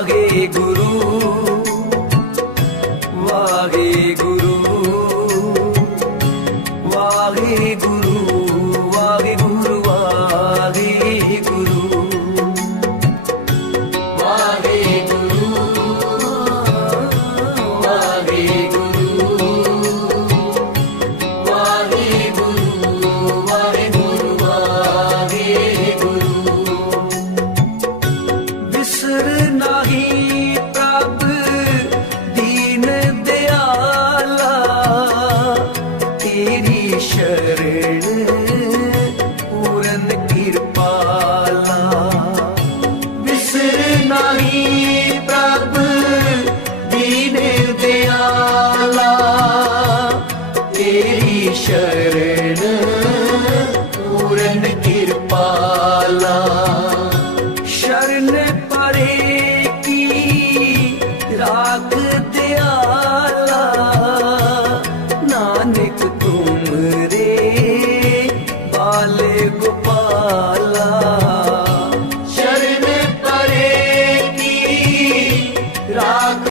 ਵਾਹਿਗੁਰੂ ਵਾਹਿਗੁਰੂ। ਪੂਰਨ ਕਿਰਪਾਲਾ ਵਿਸਰ ਨਹੀਂ ਪ੍ਰਭ ਦੀਨੇ ਦਿਆਲਾ, ਤੇਰੀ ਸ਼ਰਨ ਪੂਰਨ ਕਿਰਪਾਲਾ। ਸ਼ਰਨ ਪਰੇ ਕੀ ਰਾਖ ਨਾਨਕ ਤੁਮਰੇ